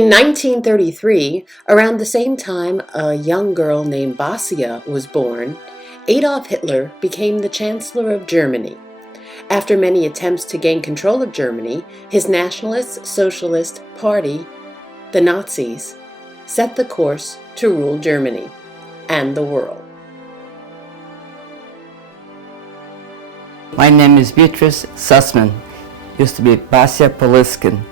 In 1933, around the same time a young girl named Basia was born, Adolf Hitler became the Chancellor of Germany. After many attempts to gain control of Germany, his Nationalist Socialist Party, the Nazis, set the course to rule Germany and the world. My name is Beatrice Sussman. Used to be Basia Poliskin.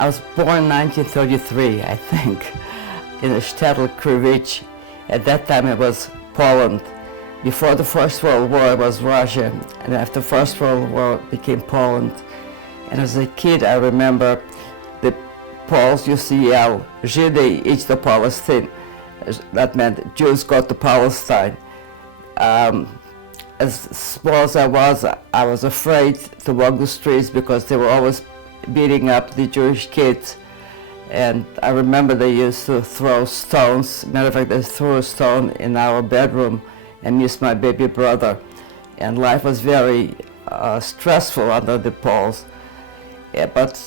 I was born in 1933, I think, in the shtetl Krivich. At that time it was Poland. Before the First World War it was Russia, and after the First World War it became Poland. And as a kid I remember the Poles used to yell, Židy, idź do Palestine. That meant Jews go to Palestine. As small as I was afraid to walk the streets because they were always beating up the Jewish kids. And I remember they used to throw stones. Matter of fact, they threw a stone in our bedroom and missed my baby brother. And life was very stressful under the Poles. Yeah, but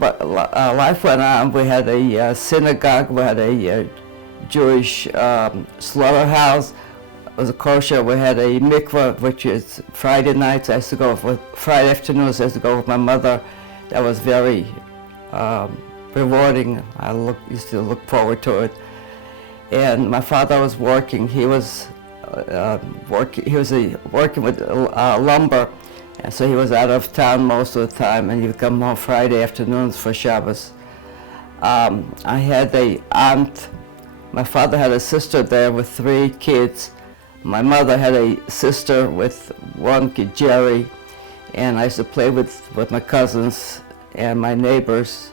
life went on. We had a synagogue, we had a Jewish slaughterhouse. It was a kosher. We had a mikveh, which is Friday nights. I used to go for Friday afternoons. I used to go with my mother. That was very rewarding. Used to look forward to it. And my father was working. He was working with lumber, and so he was out of town most of the time. And he would come home Friday afternoons for Shabbos. I had an aunt. My father had a sister there with 3 kids. My mother had a sister with 1 kid, Jerry, and I used to play with my cousins and my neighbors.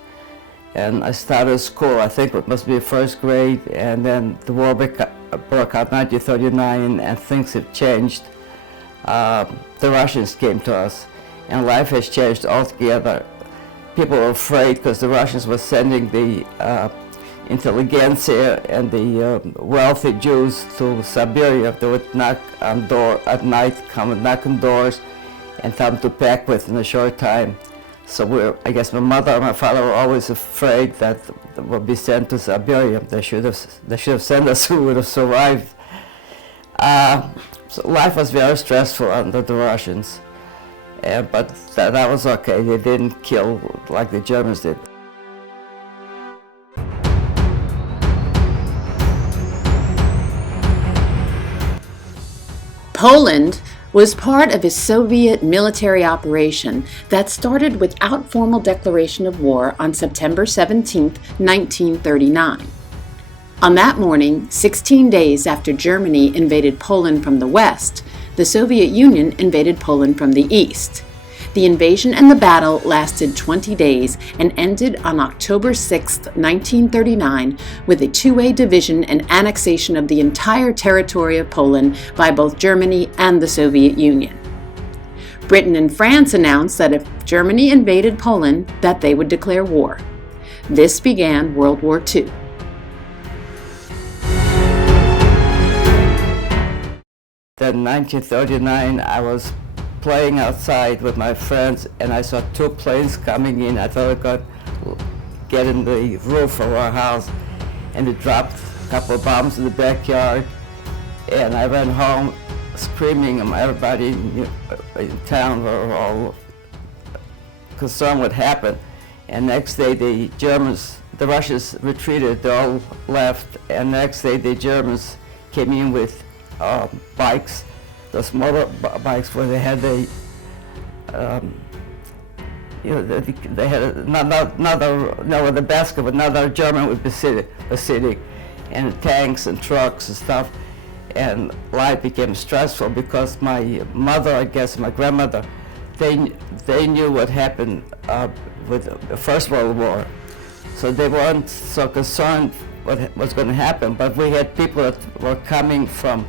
And I started school, I think it must be 1st grade, and then the war broke out in 1939 and things have changed. The Russians came to us and life has changed altogether. People were afraid because the Russians were sending the intelligentsia and the wealthy Jews to Siberia. They would knock on door at night, come and knock on doors and tell them to pack with in a short time. So I guess my mother and my father were always afraid that we'll be sent to Siberia. They should have sent us, we would have survived. So life was very stressful under the Russians, but that was okay. They didn't kill like the Germans did. Poland was part of a Soviet military operation that started without formal declaration of war on September 17, 1939. On that morning, 16 days after Germany invaded Poland from the west, the Soviet Union invaded Poland from the east. The invasion and the battle lasted 20 days and ended on October 6, 1939, with a two-way division and annexation of the entire territory of Poland by both Germany and the Soviet Union. Britain and France announced that if Germany invaded Poland, that they would declare war. This began World War II. Then in 1939, I was playing outside with my friends and I saw 2 planes coming in. I thought I could get in the roof of our house, and they dropped a couple of bombs in the backyard, and I ran home screaming, and everybody in town were all concerned what happened. And next day the Russians retreated, they all left, and next day the Germans came in with bikes, those motorbikes where they had they had another, the basket with another German would be sitting, and tanks and trucks and stuff, and life became stressful because my mother, I guess my grandmother, they knew what happened with the First World War, so they weren't so concerned what was going to happen. But we had people that were coming from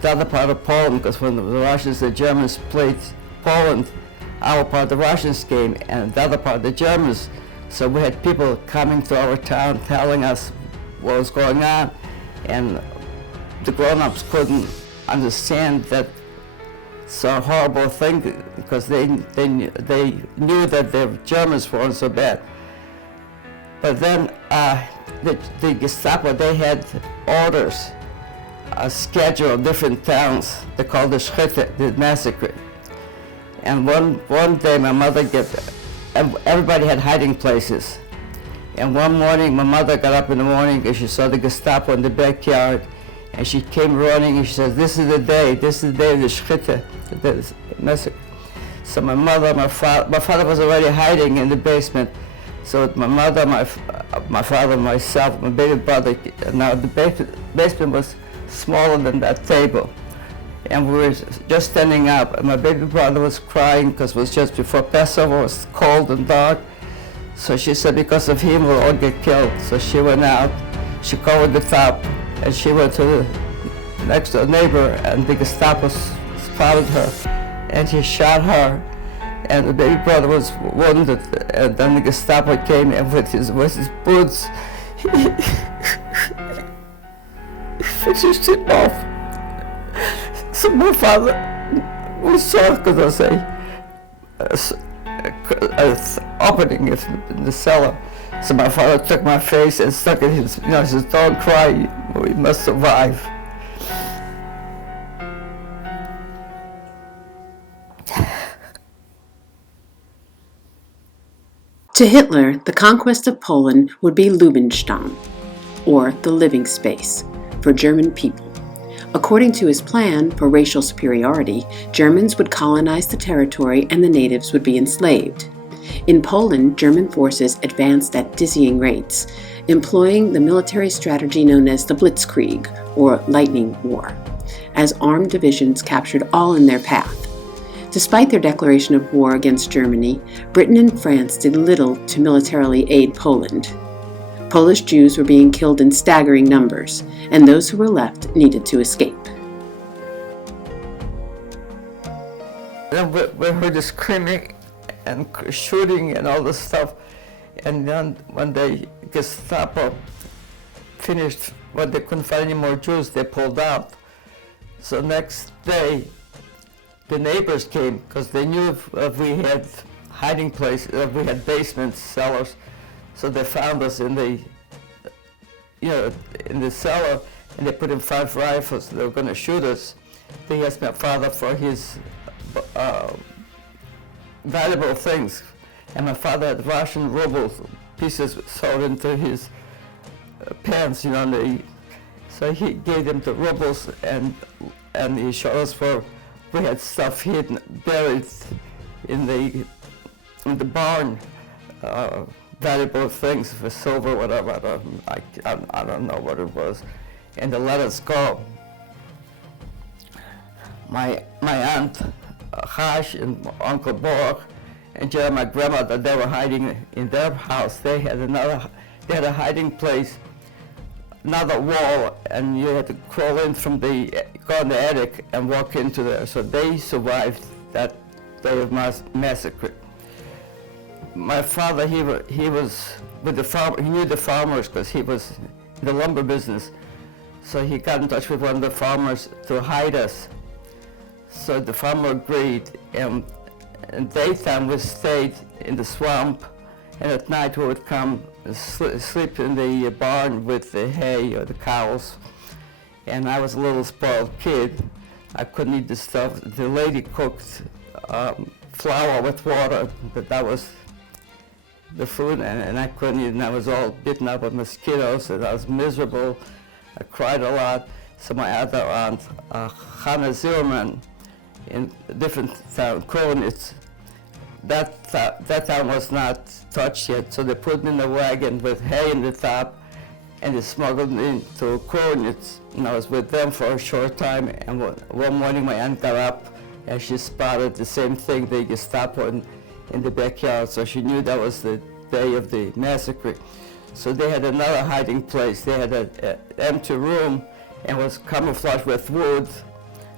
the other part of Poland, because when the Russians, the Germans played Poland, our part, the Russians came, and the other part, the Germans. So we had people coming to our town telling us what was going on, and the grown-ups couldn't understand that so horrible thing, because they knew that the Germans weren't so bad. But then the Gestapo, they had orders, a schedule of different towns. They called the Schitte, the massacre. And one day my mother everybody had hiding places. And one morning my mother got up in the morning and she saw the Gestapo in the backyard, and she came running and she said, this is the day of the Schitte, the massacre. So my mother, my father was already hiding in the basement. So my mother, my father, myself, my baby brother, now the basement was smaller than that table. And we were just standing up, and my baby brother was crying because it was just before Passover, it was cold and dark. So she said, because of him, we'll all get killed. So she went out, she covered the top, and she went to the next door neighbor, and the Gestapo spotted her, and he shot her. And the baby brother was wounded, and then the Gestapo came in with his boots. He finished him off. So my father, we saw, because I say, opening it in the cellar. So my father took my face and stuck it in his, he says, don't cry, we must survive. To Hitler, the conquest of Poland would be Lebensraum, or the living space, for German people. According to his plan for racial superiority, Germans would colonize the territory and the natives would be enslaved. In Poland, German forces advanced at dizzying rates, employing the military strategy known as the Blitzkrieg, or Lightning War, as armed divisions captured all in their path. Despite their declaration of war against Germany, Britain and France did little to militarily aid Poland. Polish Jews were being killed in staggering numbers, and those who were left needed to escape. Then we heard the screaming and shooting and all this stuff, and then when the Gestapo finished, when they couldn't find any more Jews, they pulled out. So next day, the neighbors came because they knew if we had hiding places, if we had basements, cellars. So they found us in the, in the cellar, and they put in 5 rifles. They were going to shoot us. They asked my father for his valuable things, and my father had Russian rubles, pieces sewed into his pants, so he gave them the rubles, and he showed us where we had stuff hidden, buried in the barn. Valuable things for silver, whatever. I don't know what it was, and they let us go. My aunt Hash and Uncle Borg and my grandmother, they were hiding in their house. They had a hiding place, another wall, and you had to crawl in go in the attic and walk into there. So they survived that day of massacre. My father, he was with the farm. He knew the farmers because he was in the lumber business. So he got in touch with one of the farmers to hide us. So the farmer agreed, and in daytime we stayed in the swamp, and at night we would come sleep in the barn with the hay or the cows. And I was a little spoiled kid. I couldn't eat the stuff. The lady cooked flour with water, but that was the food, and I couldn't eat, and I was all bitten up with mosquitoes, and I was miserable. I cried a lot. So my other aunt, Hannah Zimmerman, in a different town, Kronitz, that town was not touched yet, so they put me in a wagon with hay in the top, and they smuggled me into Kronitz, and I was with them for a short time, and one morning my aunt got up, and she spotted the same thing, the Gestapo in the backyard, so she knew that was the day of the massacre. So they had another hiding place. They had an empty room and was camouflaged with wood.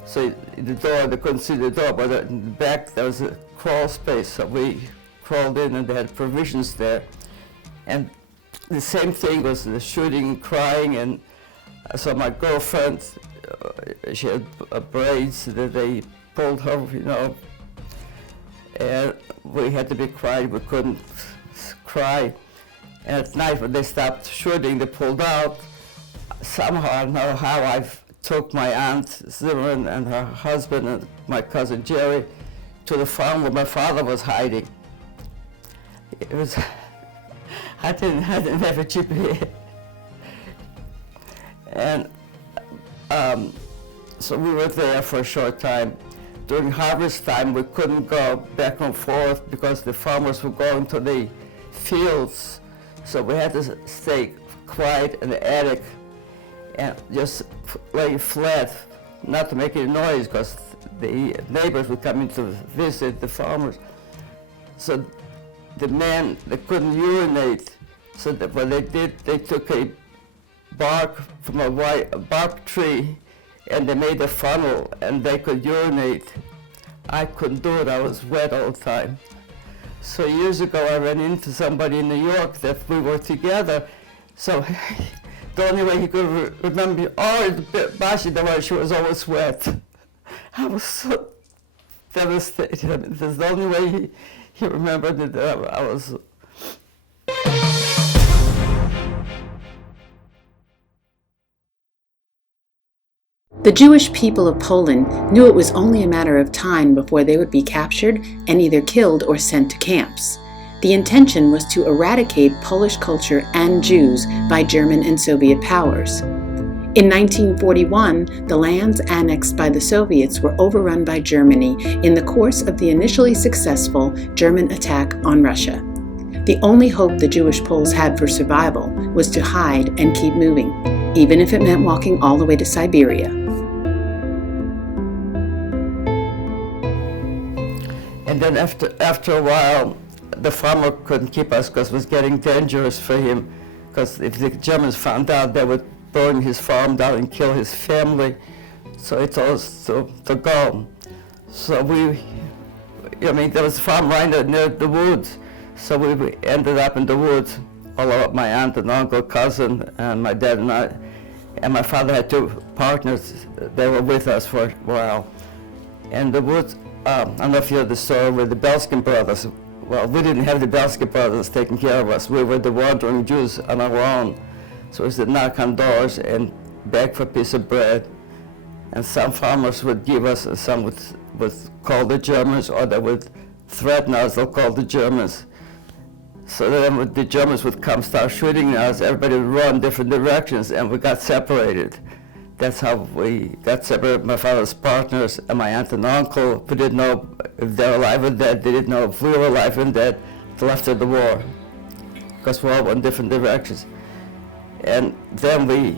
So the door, they couldn't see the door, but in the back there was a crawl space. So we crawled in and they had provisions there. And the same thing was the shooting and crying. And so my girlfriend, she had braids that they pulled her, and we had to be quiet. We couldn't cry. And at night when they stopped shooting, they pulled out. Somehow, I don't know how, I took my aunt Zimmerman and her husband and my cousin Jerry to the farm where my father was hiding. It was, I didn't have a GPS. And so we were there for a short time. During harvest time, we couldn't go back and forth because the farmers were going to the fields. So we had to stay quiet in the attic and just lay flat, not to make any noise because the neighbors would come in to visit the farmers. So the men, they couldn't urinate. So that what they did, they took a bark from a bark tree and they made a funnel and they could urinate. I couldn't do it, I was wet all the time. So years ago I ran into somebody in New York that we were together. So the only way he could remember me, Bashi, she was always wet. I was so devastated. I mean, that's the only way he remembered it, that I was. The Jewish people of Poland knew it was only a matter of time before they would be captured and either killed or sent to camps. The intention was to eradicate Polish culture and Jews by German and Soviet powers. In 1941, the lands annexed by the Soviets were overrun by Germany in the course of the initially successful German attack on Russia. The only hope the Jewish Poles had for survival was to hide and keep moving, even if it meant walking all the way to Siberia. And then after a while, the farmer couldn't keep us because it was getting dangerous for him, because if the Germans found out, they would burn his farm down and kill his family. So he told us to go. So there was a farm right near the woods. So we ended up in the woods, all of my aunt and uncle, cousin, and my dad and I. And my father had two partners. They were with us for a while. And the woods, I don't know if you heard the story with the Belskin brothers. Well, we didn't have the Belskin brothers taking care of us. We were the wandering Jews on our own. So we used to knock on doors and beg for a piece of bread. And some farmers would give us, and some would call the Germans, or they would threaten us, they'll call the Germans. So then the Germans would come, start shooting us, everybody would run different directions, and we got separated. That's how we got separated, my father's partners and my aunt and uncle. We didn't know if they were alive or dead. They didn't know if we were alive and dead until after the war, because we all went different directions. And then we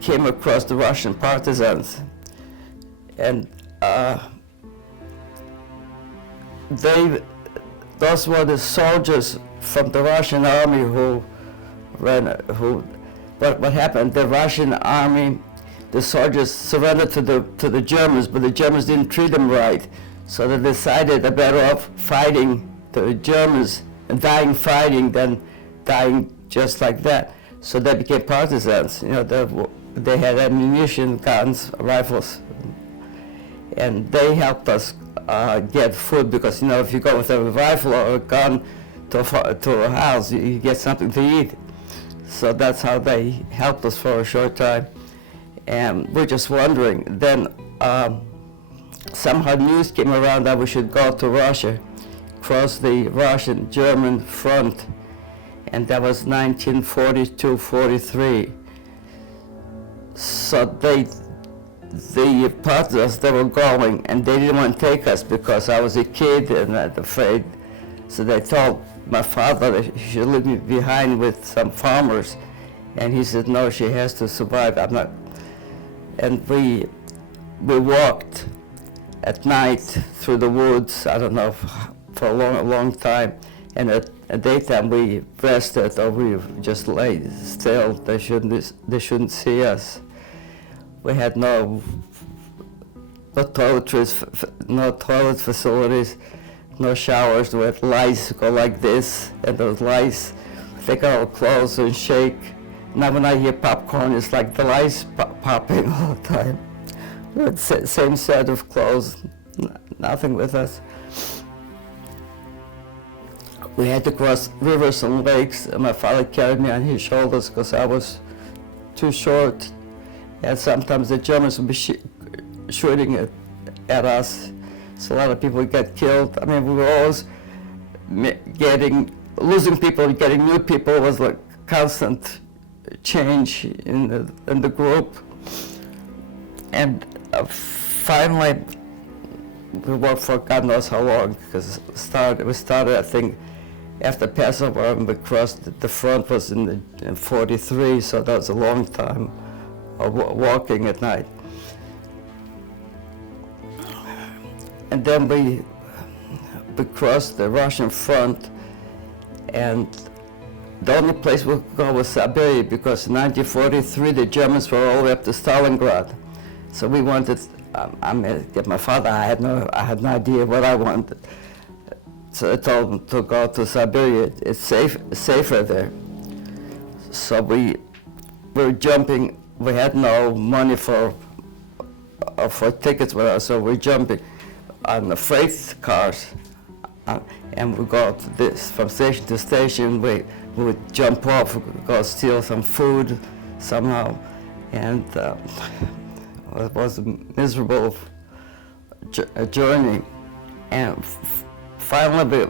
came across the Russian partisans, and those were the soldiers from the Russian army what happened, the Russian army, the soldiers surrendered to the Germans, but the Germans didn't treat them right. So they decided they're better off fighting the Germans and dying fighting than dying just like that. So they became partisans. They had ammunition, guns, rifles, and they helped us get food, because if you go with a rifle or a gun to a house, you get something to eat. So that's how they helped us for a short time. And we're just wondering, then somehow news came around that we should go to Russia, cross the Russian-German front, and that was 1942-43. So the partisans, they were going, and they didn't want to take us because I was a kid and I was afraid. So they told my father that he should leave me behind with some farmers, and he said, no, she has to survive. I'm not. And we walked at night through the woods, I don't know, for a long time, and at daytime we rested, or we just lay still. They shouldn't see us. We had no toiletries, no toilet facilities, no showers. We had lice go like this, and those lice take our clothes and shake. Now when I hear popcorn, it's like the lice popping all the time. We had the same set of clothes, nothing with us. We had to cross rivers and lakes, and my father carried me on his shoulders because I was too short. And sometimes the Germans would be shooting at us, so a lot of people get killed. I mean, we were always losing people, getting new people. It was like constant change in the group. And finally, we worked for God knows how long, because we started, I think, after Passover, and we crossed the front was in 43, so that was a long time of walking at night. And then we crossed the Russian front, and the only place we could go was Siberia, because in 1943 the Germans were all the way up to Stalingrad. So we wanted, my father, I had no idea what I wanted. So I told him to go to Siberia. It's safer there. So we were jumping. We had no money for tickets, so we're jumping on the freight cars, and we go to this from station to station. We would jump off, go steal some food somehow, and it was a miserable journey. And finally,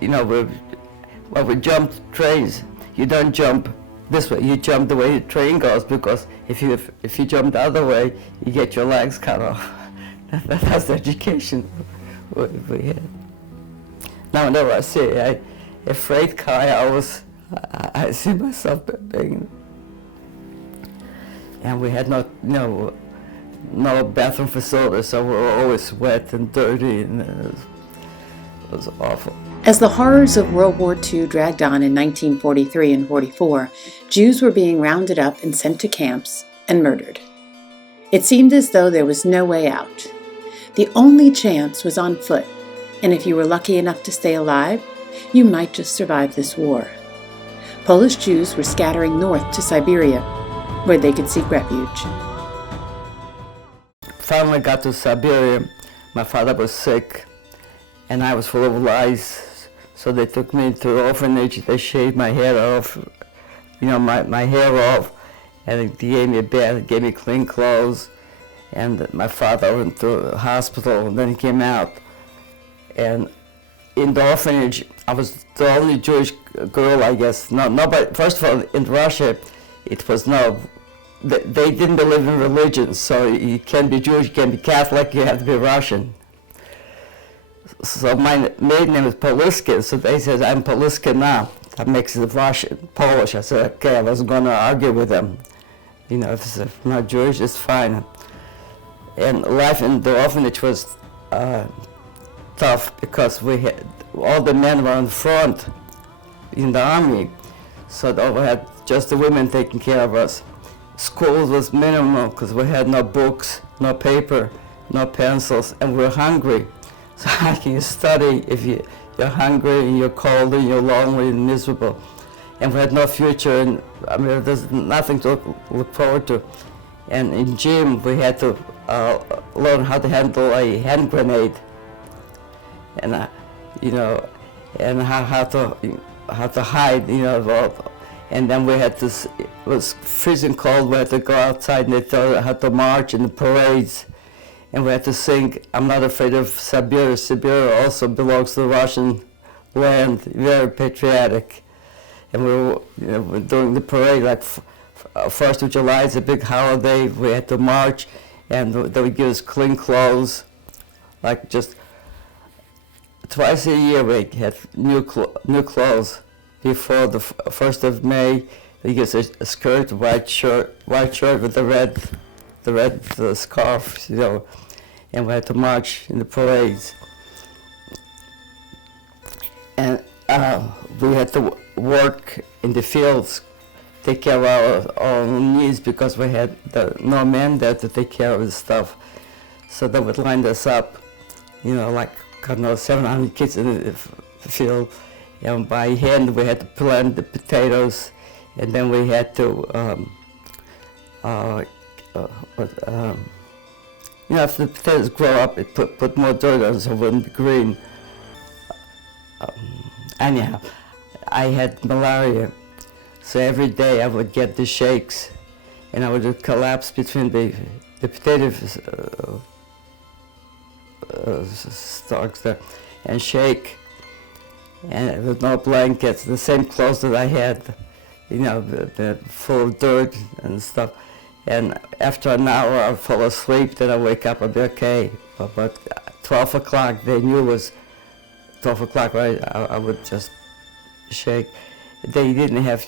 we jumped trains. You don't jump this way. You jump the way the train goes, because if you jump the other way, you get your legs cut off. That's the education we had. Now, whenever I see a freight car, I see myself being. And we had no bathroom facilities, so we were always wet and dirty, and it was awful. As the horrors of World War II dragged on in 1943 and 44, Jews were being rounded up and sent to camps and murdered. It seemed as though there was no way out. The only chance was on foot, and if you were lucky enough to stay alive, you might just survive this war. Polish Jews were scattering north to Siberia, where they could seek refuge. Finally got to Siberia. My father was sick, and I was full of lice. So they took me to the orphanage. They shaved my hair off, my hair off, and they gave me a bath, gave me clean clothes. And my father went to the hospital, and then he came out. And in the orphanage, I was the only Jewish girl, I guess. Nobody. First of all, in Russia, it was they didn't believe in religion, so you can't be Jewish, you can't be Catholic, you have to be Russian. So my maiden name is Poliskin, so they said, I'm Poliskin now. That makes it Russian, Polish. I said, okay, I wasn't going to argue with them. If I'm not Jewish, it's fine. And life in the orphanage was tough, because all the men were on the front in the army, so we had just the women taking care of us. School was minimal, because we had no books, no paper, no pencils, and we were hungry. So how can you study if you're hungry, and you're cold, and you're lonely and miserable? And we had no future, and there's nothing to look forward to. And in gym, we had to learn how to handle a hand grenade, and and how to hide, And then we had to. It was freezing cold. We had to go outside, and they taught us how to march in the parades, and we had to sing "I'm Not Afraid of Siberia." Siberia also belongs to the Russian land. Very patriotic, and we were doing the parade like 1st of July. It's a big holiday. We had to march, and they would give us clean clothes, like just twice a year. We had new clothes. Before the 1st of May, they give us a skirt, white shirt with the red scarf, and we had to march in the parades. And we had to work in the fields, take care of our needs, because we had no men there to take care of the stuff. So they would line us up, like 700 kids in the field. And by hand we had to plant the potatoes, and then we had to, if the potatoes grow up, it put more dirt on, so it wouldn't be green. Anyhow, I had malaria, so every day I would get the shakes, and I would collapse between the potato stalks there and shake, and with no blankets, the same clothes that I had, you know, full of dirt and stuff. And after an hour I fall asleep, then I wake up, I'll be okay. But 12 o'clock, they knew it was 12 o'clock, right? I would just shake. They didn't have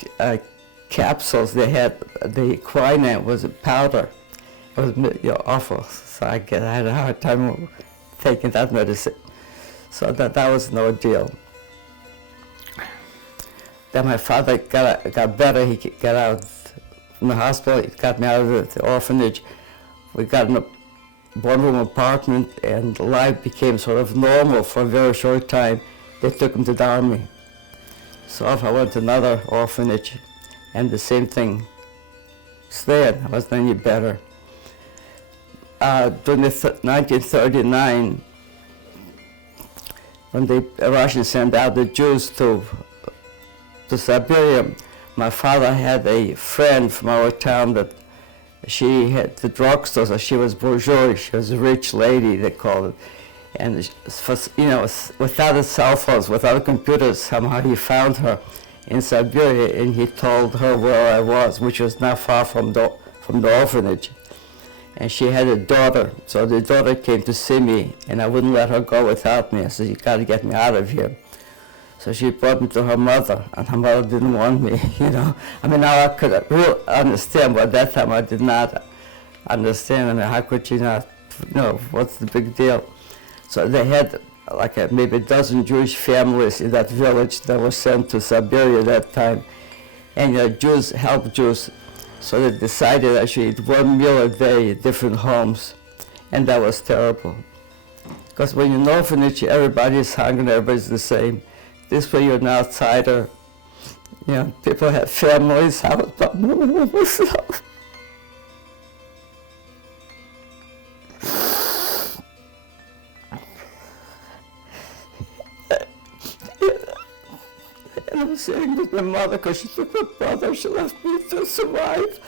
capsules, they had, the quinine was a powder. It was, you know, awful, so I had a hard time taking that medicine. So that was no deal. Then my father got better, he got out from the hospital, he got me out of the orphanage. We got in a one-room apartment, and life became sort of normal for a very short time. They took him to the army. So off I went to another orphanage, and the same thing stayed. I wasn't any better. During 1939, when the Russians sent out the Jews to Siberia, my father had a friend from our town that she had the drugstore, so she was bourgeois, she was a rich lady, they called it. And for, you know, without the cell phones, without computers, somehow he found her in Siberia, and he told her where I was, which was not far from the orphanage. And she had a daughter, so the daughter came to see me, and I wouldn't let her go without me. I said, you gotta get me out of here. So she brought me to her mother, and her mother didn't want me, you know. I mean, now I could really understand, but at that time I did not understand. I mean, how could she not, you know, what's the big deal? So they had like maybe a dozen Jewish families in that village that were sent to Siberia at that time. And Jews helped Jews, so they decided I should eat one meal a day at different homes. And that was terrible. Because when you're in an orphanage, everybody's hungry, everybody's the same. This way you're an outsider. You know, people have families. I was by myself. And I'm saying with my mother, because she took my brother, she left me to survive.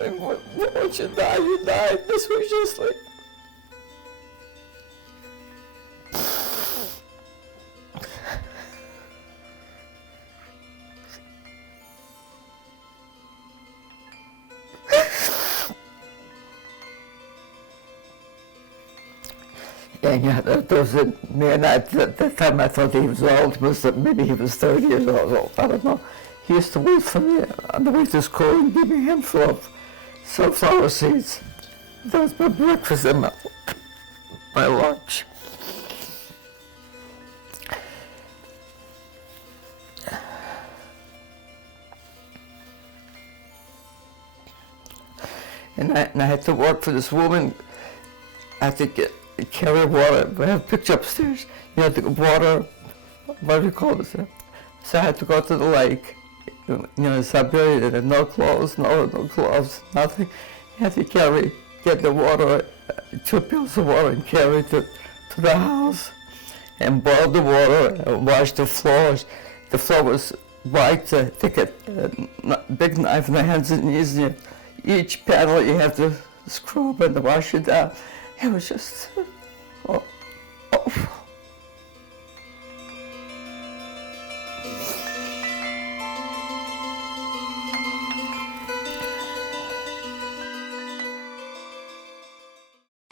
I mean, once you die, you die. This was just like... And yeah, there was a man at that time I thought he was old, maybe he was 30 years old, I don't know. He used to wait for me on the way to school and give me a handful of sunflower seeds. That was my breakfast and my lunch. And I had to work for this woman. I had to carry water. We have a picture upstairs. You had to water, what do you call this? So I had to go to the lake. You know, in Siberia, they had no clothes, no gloves, nothing. You had to get the water, 2 pails of water, and carry it to the house, and boil the water, and wash the floors. The floor was white, take a big knife in the hands and knees, and each panel you have to scrub and wash it down. It was just, oh.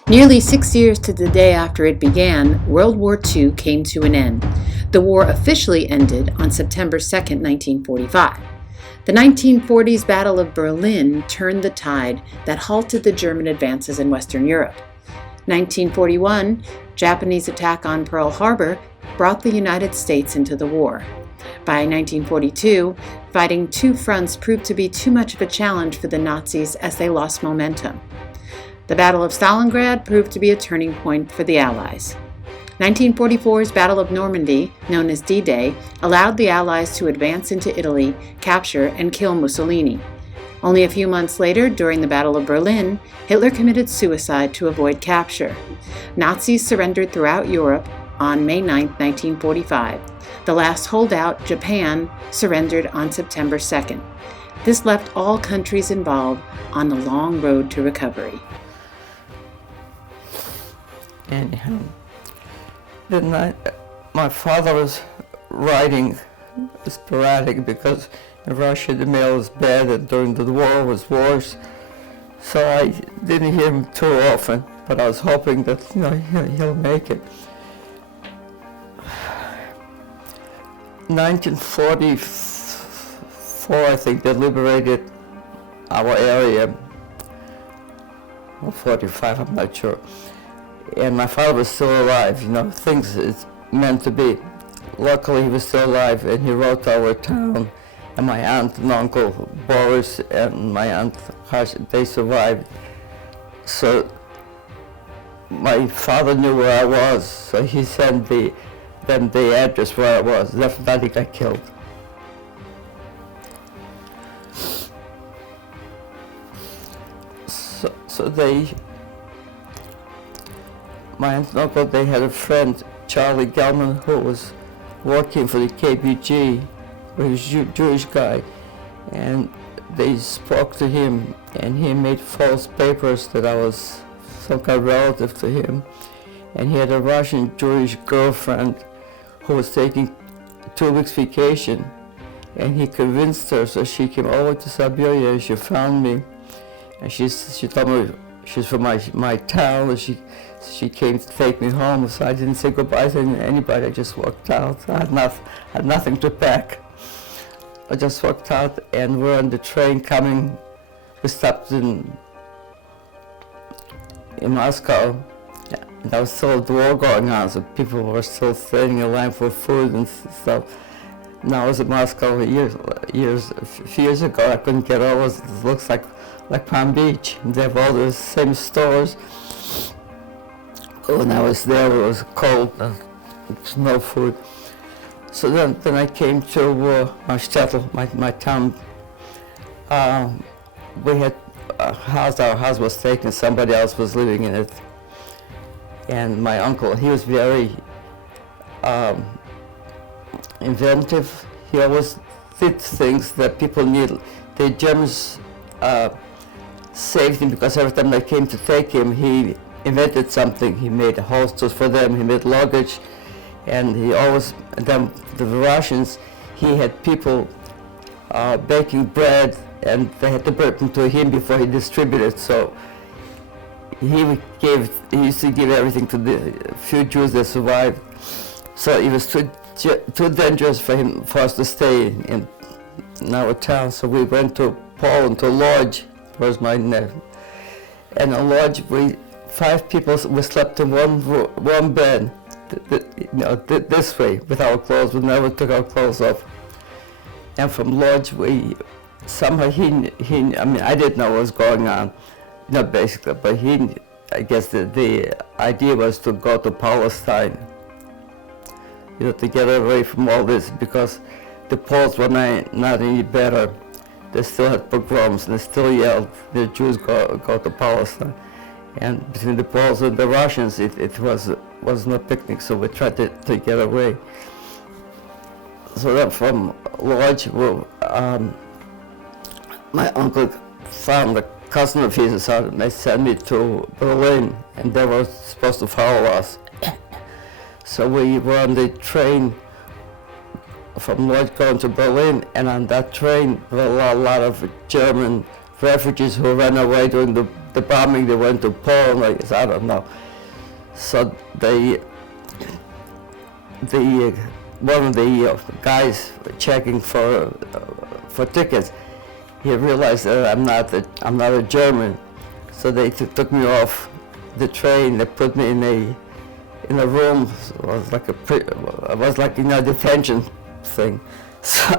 Nearly 6 years to the day after it began, World War II came to an end. The war officially ended on September 2, 1945. The 1940s Battle of Berlin turned the tide that halted the German advances in Western Europe. 1941, Japanese attack on Pearl Harbor brought the United States into the war. By 1942, fighting two fronts proved to be too much of a challenge for the Nazis as they lost momentum. The Battle of Stalingrad proved to be a turning point for the Allies. 1944's Battle of Normandy, known as D-Day, allowed the Allies to advance into Italy, capture, and kill Mussolini. Only a few months later, during the Battle of Berlin, Hitler committed suicide to avoid capture. Nazis surrendered throughout Europe, on May 9, 1945. The last holdout, Japan, surrendered on September 2nd. This left all countries involved on the long road to recovery. Anyhow, my father was writing sporadic because in Russia the mail was bad and during the war was worse. So I didn't hear him too often, but I was hoping that he'll make it. 1944, I think, they liberated our area, or 45, I'm not sure. And my father was still alive, things it's meant to be. Luckily, he was still alive, and he wrote to our town, and my aunt and uncle, Boris, and my aunt, they survived. So my father knew where I was, so he sent them the address where I was. That he got killed. So my aunt and uncle, they had a friend, Charlie Gelman, who was working for the KBG, he was a Jewish guy, and they spoke to him, and he made false papers that I was some kind of relative to him, and he had a Russian Jewish girlfriend who was taking 2 weeks vacation, and he convinced her, so she came all the way to Siberia, and she found me, and she told me she's from my town, and she came to take me home, so I didn't say goodbye to anybody. I just walked out. I had nothing to pack. I just walked out, and we're on the train coming. We stopped in Moscow, and there was still the war going on, so people were still standing in line for food and stuff. Now I was in Moscow a few years ago. I couldn't get over. It looks like Palm Beach. They have all the same stores. When I was there, it was cold, there was no food. So then I came to my shtetl, my town. We had a house, our house was taken, somebody else was living in it. And my uncle, he was very inventive. He always did things that people need. The Germans saved him because every time they came to take him, he invented something. He made hostels for them, he made luggage, and he always, the Russians, he had people baking bread, and they had to bring them to him before he distributed. So he used to give everything to the few Jews that survived. So it was too dangerous for us to stay in our town. So we went to Poland, to Lodz, was my name. And in Lodz, 5 people, we slept in one bed, this way, with our clothes. We never took our clothes off. And from Lodz, somehow I didn't know what was going on, not basically, but I guess the idea was to go to Palestine, to get away from all this, because the Poles were not any better. They still had pogroms, and they still yelled, the Jews go to Palestine. And between the Poles and the Russians, it was no picnic, so we tried to get away. So then from Lodz, my uncle found a cousin of his, and they sent me to Berlin, and they were supposed to follow us. So we were on the train from Lodz going to Berlin, and on that train there were a lot of German refugees who ran away during the bombing. They went to Poland, I don't know. So one of the guys checking for tickets, he realized that I'm not a German. So they took me off the train. They put me in a room. It was like a detention thing. So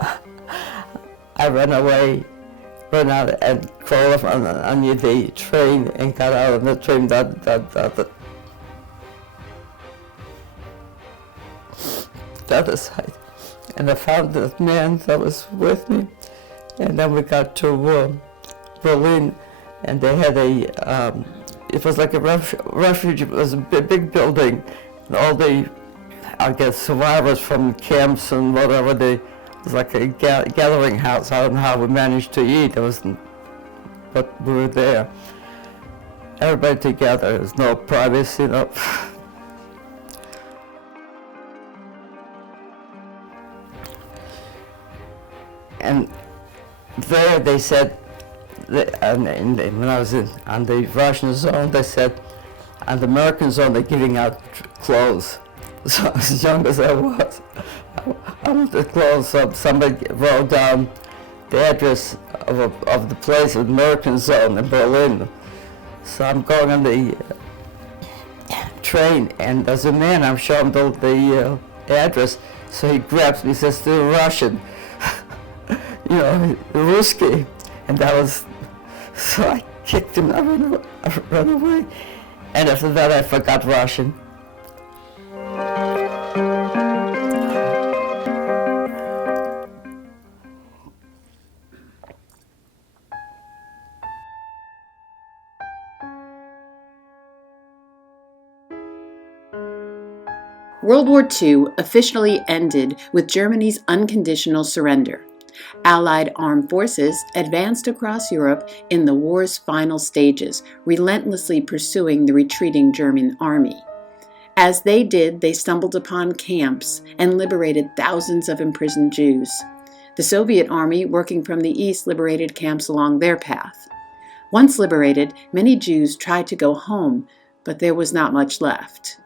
I ran out and crawled off on the train and got out of the train the other side. And I found that man that was with me, and then we got to Berlin, and they had it was like a refuge. It was a big building, and all the I guess survivors from camps and whatever. It was like a gathering house. I don't know how we managed to eat. But we were there. Everybody together. There's no privacy, And there they said, when I was on the Russian zone, they said, on the American zone, they're giving out clothes. So as young as I was, I wanted clothes. So somebody wrote down the address of the place in the American zone in Berlin. So I'm going on the train, and there's a man, I'm showing the address. So he grabs me, says, "Still Russian." Ruski. And that was, so I kicked him, I ran away. And after that I forgot Russian. World War II officially ended with Germany's unconditional surrender. Allied armed forces advanced across Europe in the war's final stages, relentlessly pursuing the retreating German army. As they did, they stumbled upon camps and liberated thousands of imprisoned Jews. The Soviet army, working from the east, liberated camps along their path. Once liberated, many Jews tried to go home, but there was not much left.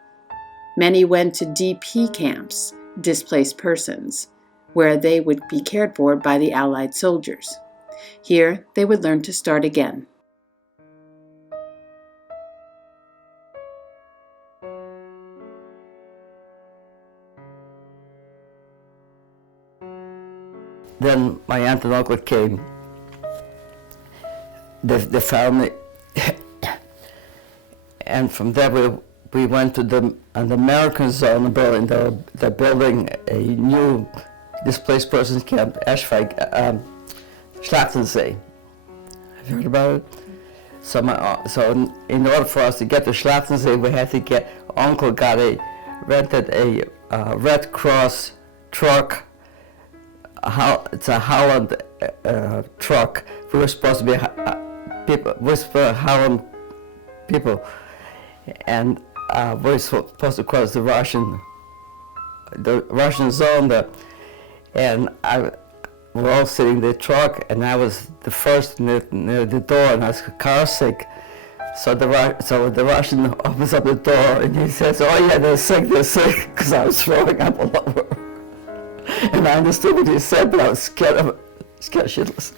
Many went to DP camps, displaced persons, where they would be cared for by the Allied soldiers. Here, they would learn to start again. Then my aunt and uncle came. They found me, and from there we went to the American zone in Berlin. They're building a new displaced persons camp, Schlachtensee. Have you heard about it? So in order for us to get to Schlachtensee, we had to Uncle rented a Red Cross truck. It's a Holland truck. We were supposed to be Holland people, and we're supposed to cross the Russian zone there. And we're all sitting in the truck, and I was the first near the door, and I was car sick. So the Russian opens up the door, and he says, "Oh yeah, they're sick," because I was throwing up all over. And I understood what he said, but I was scared shitless.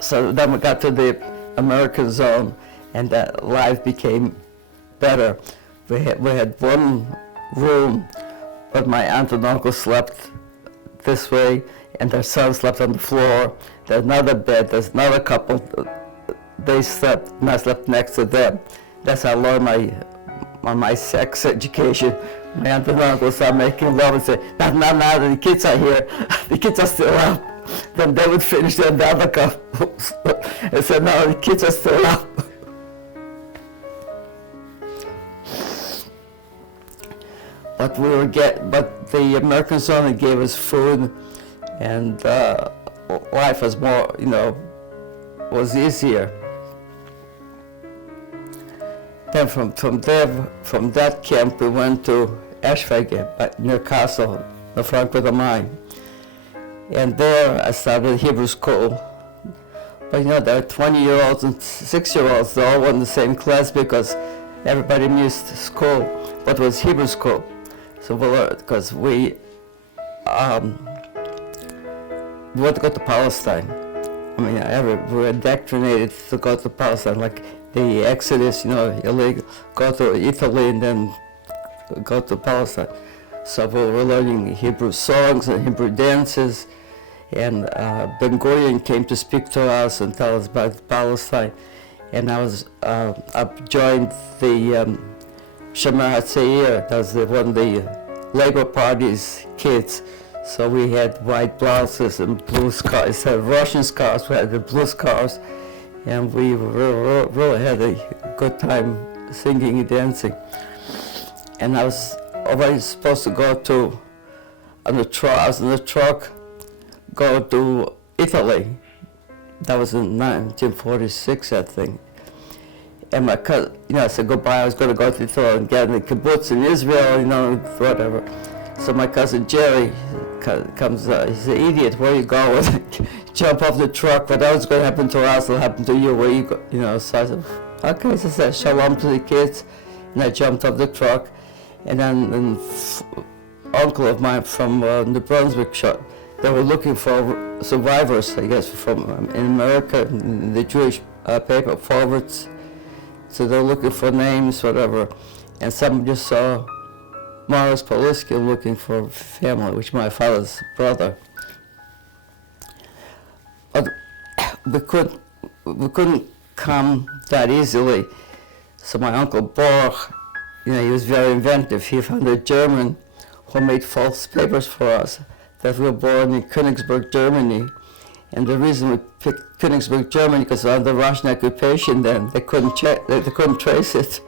So then we got to the American zone, and that life became better. We had one room, but my aunt and uncle slept this way, and their son slept on the floor. There's another bed, there's another couple, they slept, and I slept next to them. That's how I learned my sex education. My aunt and uncle started making love and said, now the kids are here, the kids are still up. Then they would finish their other couples. And said, no, the kids are still up. But the American zone gave us food, and life was more, was easier. Then from that camp we went to Eschwege, near Kassel, the Frankfurt am Main. And there I started Hebrew school. But there are 20-year-olds and 6-year-olds, they all went in the same class because everybody missed school, but it was Hebrew school. So because we wanted to go to Palestine. We were indoctrinated to go to Palestine, like the Exodus, illegal, go to Italy and then go to Palestine. So we were learning Hebrew songs and Hebrew dances, and Ben Gurion came to speak to us and tell us about Palestine. And I joined the Shomer HaTzair, that was one of the Labor Party's kids. So we had white blouses and blue scarves. Instead of Russian scarves, we had the blue scarves. And we really had a good time singing and dancing. And I was already supposed to go to, I was in the truck, go to Italy. That was in 1946, I think. And my cousin, I said goodbye. I was going to go to Italy and get in the kibbutz in Israel, whatever. So my cousin Jerry comes, he's an idiot, where you going? Jump off the truck, whatever's going to happen to us will happen to you, where you go, So I said, okay, so I said shalom to the kids, and I jumped off the truck, and then an uncle of mine from New Brunswick they were looking for survivors, I guess, from in America, in the Jewish paper forwards, so they're looking for names, whatever, and someone just saw Morris Poliski looking for family, which is my father's brother. But we couldn't come that easily. So my uncle Borch, he was very inventive. He found a German who made false papers for us that we were born in Königsberg, Germany. And the reason we picked Königsberg, Germany, because under Russian occupation then, they couldn't trace it.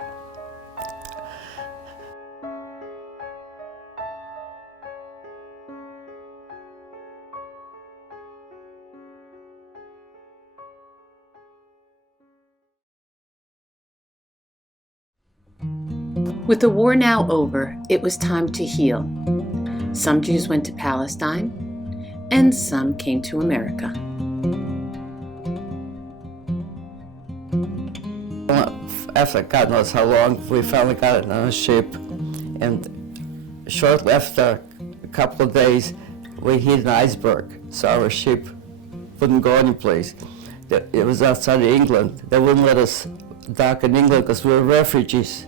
With the war now over, it was time to heal. Some Jews went to Palestine, and some came to America. After God knows how long, we finally got it on a ship, and shortly after a couple of days, we hit an iceberg, so our ship wouldn't go anyplace. It was outside of England. They wouldn't let us dock in England because we were refugees.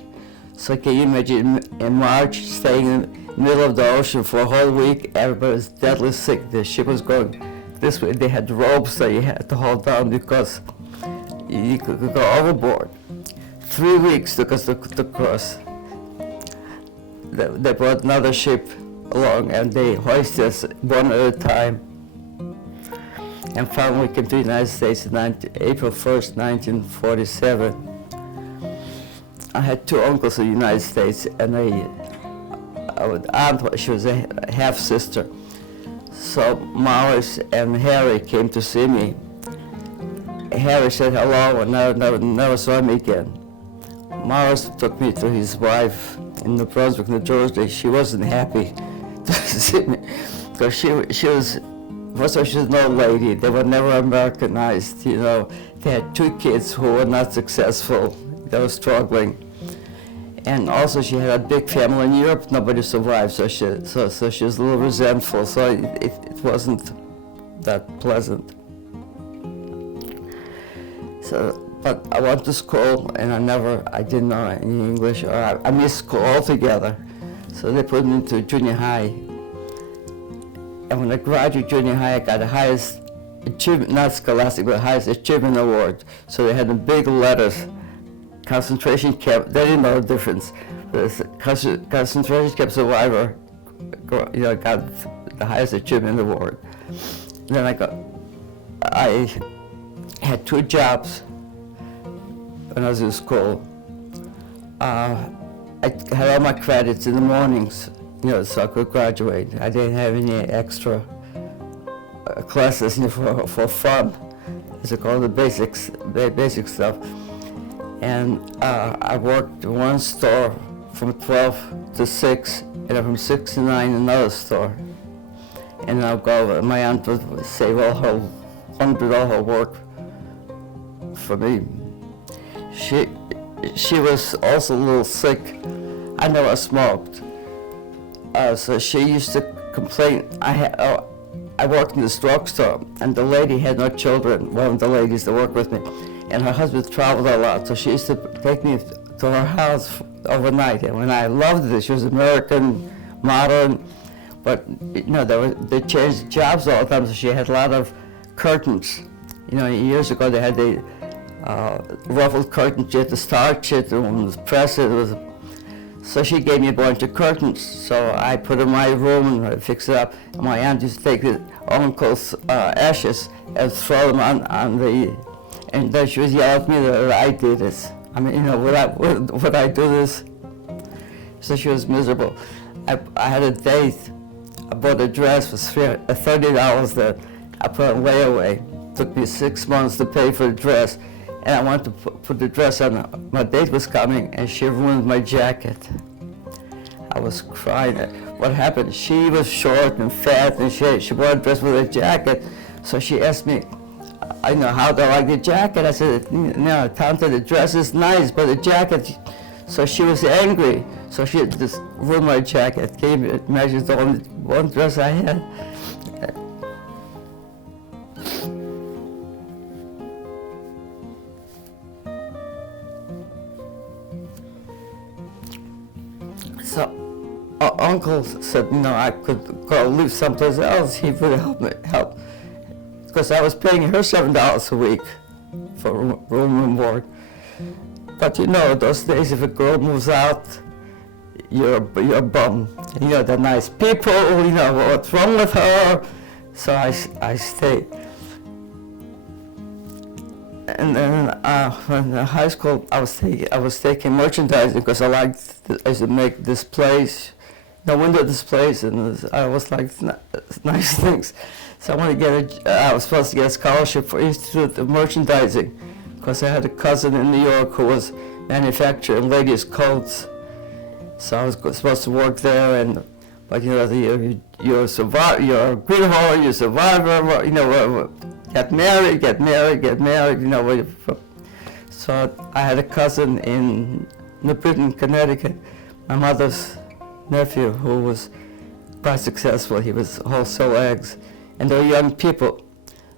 So can you imagine in March, staying in the middle of the ocean for a whole week, everybody was deadly sick. The ship was going this way. They had ropes that you had to hold down because you could go overboard. 3 weeks took us to cross. They brought another ship along and they hoisted us one at a time. And finally we came to the United States on April 1st, 1947. I had two uncles in the United States and an aunt, she was a half-sister. So Morris and Harry came to see me. Harry said hello and never saw me again. Morris took me to his wife in New Brunswick, New Jersey. She wasn't happy to see me because she was, first of all, she was an old lady. They were never Americanized, They had two kids who were not successful. They were struggling. And also she had a big family in Europe, nobody survived, so she was a little resentful, so it wasn't that pleasant. But I went to school and I didn't know any English, or I missed school altogether. So they put me into junior high. And when I graduated junior high, I got the highest achievement, not scholastic, but the highest achievement award. So they had the big letters. Concentration camp, they didn't know the difference. Concentration camp survivor, got the highest achievement award. Then I had two jobs when I was in school. I had all my credits in the mornings, so I could graduate. I didn't have any extra classes for fun, as they call the basic stuff. And I worked in one store from 12 to 6, and then from 6 to 9 another store. And I'll go, my aunt would save all her work for me. She was also a little sick. I never smoked. So she used to complain. I worked in this drugstore, and the lady had no children, one of the ladies that worked with me. And her husband traveled a lot, so she used to take me to her house overnight. And when I loved it, she was American, modern, but they changed jobs all the time, so she had a lot of curtains. Years ago they had the ruffled curtains, you had to starch it and press it. So she gave me a bunch of curtains, so I put in my room and I fixed it up. And my aunt used to take the uncle's ashes and throw them on the. And then she was yelling at me that I did this. I mean, would I do this? So she was miserable. I had a date. I bought a dress for $30 that I put on layaway. It took me 6 months to pay for the dress, and I wanted to put the dress on. My date was coming, and she ruined my jacket. I was crying. What happened? She was short and fat, and she wore a dress with a jacket. So she asked me, how do I like the jacket? I said, no, Tante, the dress is nice, but the jacket. So she was angry. So she just ruined my jacket, gave me, measured the only one dress I had. So uncle said, I could go live someplace else. He would help. Because I was paying her $7 a week for room and board. But those days, if a girl moves out, you're a bum. They're nice people, what's wrong with her? So I stayed. And then in high school, I was taking merchandising because I liked to make displays, window displays, and I always liked nice things. So I was supposed to get a scholarship for Institute of Merchandising because I had a cousin in New York who was manufacturing ladies' coats. So I was supposed to work there, but you're a survivor, you're a greenhorn, you're a survivor, get married. So I had a cousin in New Britain, Connecticut, my mother's nephew, who was quite successful. He was wholesale eggs, and they were young people.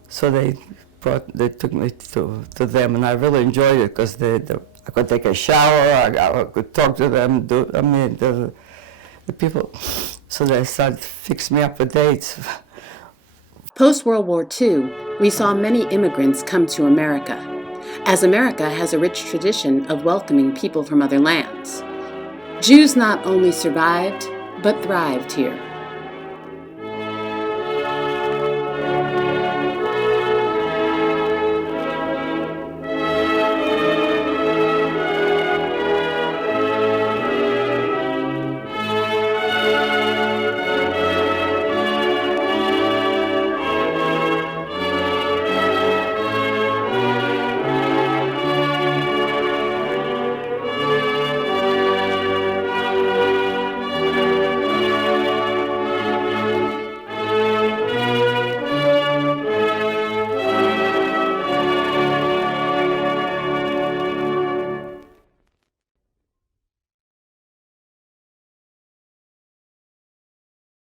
So they took me to them, and I really enjoyed it because I could take a shower, I could talk to them, the people. So they started to fix me up for dates. Post-World War II, we saw many immigrants come to America, as America has a rich tradition of welcoming people from other lands. Jews not only survived, but thrived here.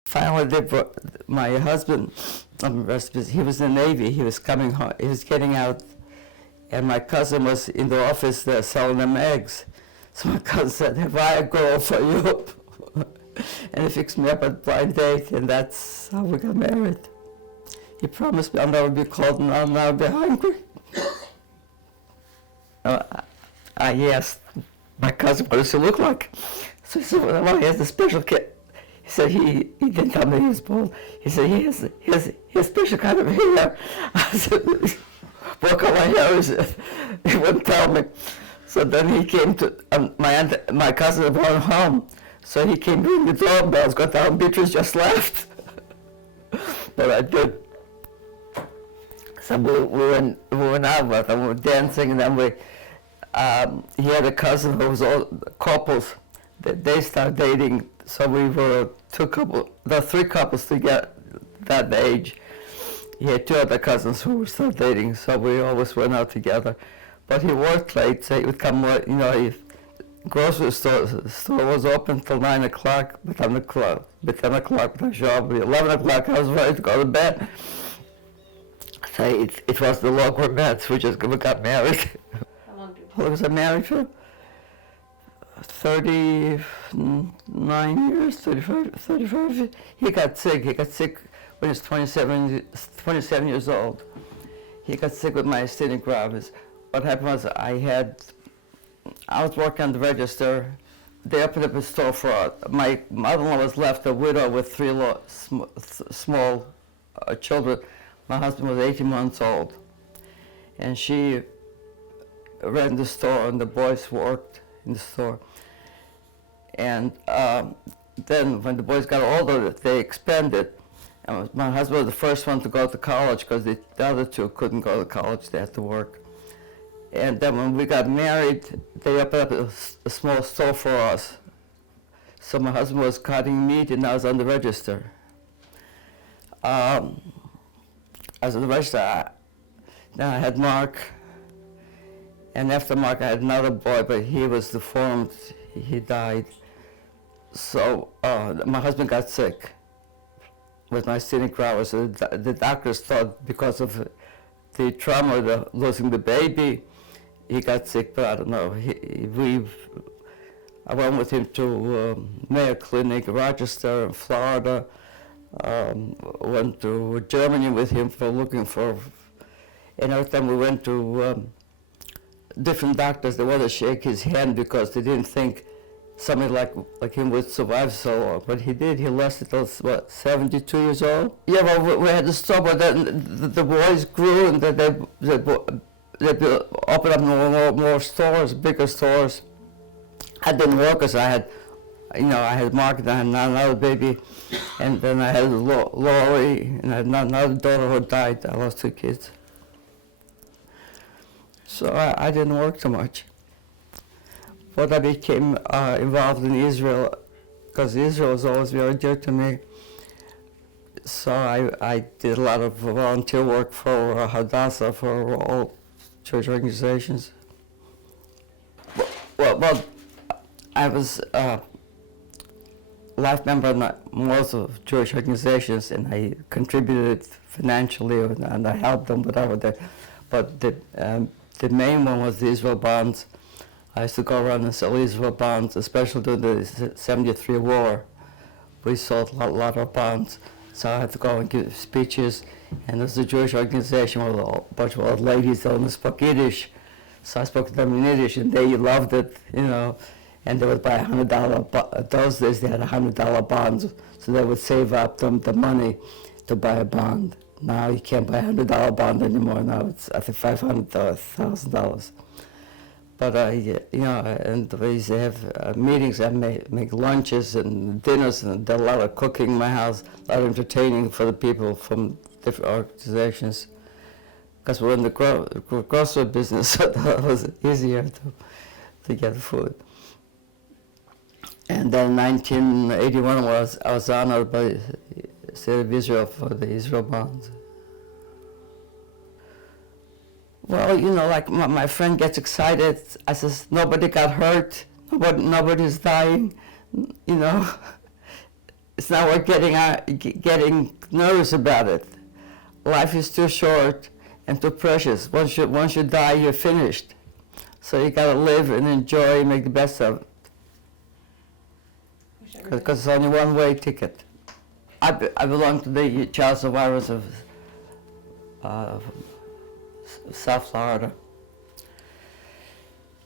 Finally, they brought my husband. He was in the Navy. He was coming home. He was getting out, and my cousin was in the office there selling them eggs. So my cousin said, "Have I a girl for you?" And he fixed me up a blind date, and that's how we got married. He promised me I'll never be cold and I'll never be hungry. He asked my cousin what does he look like. So he said, well, he has a special kid. He said he didn't tell me he was bald. He said he has a special kind of hair. I said, what color hair is it? He wouldn't tell me. So then he came to, my cousin brought him home. So he came ringing the doorbells, got down, Beatrice just left. But I did. So we went out with them, we were dancing, and then he had a cousin who was all couples. They started dating, so we were three couples to get that age. He had two other cousins who were still dating, so we always went out together. But he worked late, so he would come late, grocery store was open till 9 o'clock, by 10 o'clock, the job, 11 o'clock I was ready to go to bed. So it was the local match, we got married. How long was I married for? 39 years, 35. He got sick when he was 27 years old. He got sick with myasthenia gravis. What happened was I was working on the register. They opened up a store for my mother-in-law was left a widow with three small children. My husband was 18 months old, and she ran the store and the boys worked in the store. And then when the boys got older, they expanded. And my husband was the first one to go to college because the other two couldn't go to college, they had to work. And then when we got married, they opened up a small store for us. So my husband was cutting meat and I was on the register. I was on the register. Then I had Mark, and after Mark I had another boy, but he was deformed, he died. So my husband got sick with myasthenia gravis. So the doctors thought because of the trauma of losing the baby, he got sick, but I don't know. I went with him to Mayo Clinic, Rochester, Florida. Went to Germany with him for looking for, and every time we went to different doctors, they wanted to shake his hand because they didn't think somebody like him would survive so long. But he did. He lasted till, what, 72 years old? Yeah, well, we had to stop, but then the boys grew and they opened up more stores, bigger stores. I didn't work because I had Mark and I had another baby, and then I had Lori, and I had another daughter who died. I lost 2 kids. So I didn't work too much. But I became involved in Israel, because Israel was always very dear to me. So I did a lot of volunteer work for Hadassah, for all church organizations. Well, I was life member in most of Jewish organizations, and I contributed financially, and I helped them, whatever. But the main one was the Israel bonds. I used to go around and sell Israel bonds, especially during the '73 war. We sold a lot of bonds, so I had to go and give speeches. And there was a Jewish organization with a bunch of old ladies that only spoke Yiddish, so I spoke to them in Yiddish, and they loved it, And they would buy $100. Those days they had $100 bonds, so they would save up the money to buy a bond. Now you can't buy a $100 bond anymore. Now it's I think $500, $1,000. But and we used to have meetings. I make lunches and dinners, and did a lot of cooking in my house, a lot of entertaining for the people from different organizations. Because we're in the grocery business, so that was easier to get food. And then 1981 I was honored by the State of Israel for the Israel bonds. Well, like my friend gets excited. I says, nobody got hurt, nobody's dying, It's not worth getting nervous about it. Life is too short and too precious. Once you die, you're finished. So you gotta live and enjoy, make the best of it. Because it's only one-way ticket. I belong to the child survivors of South Florida.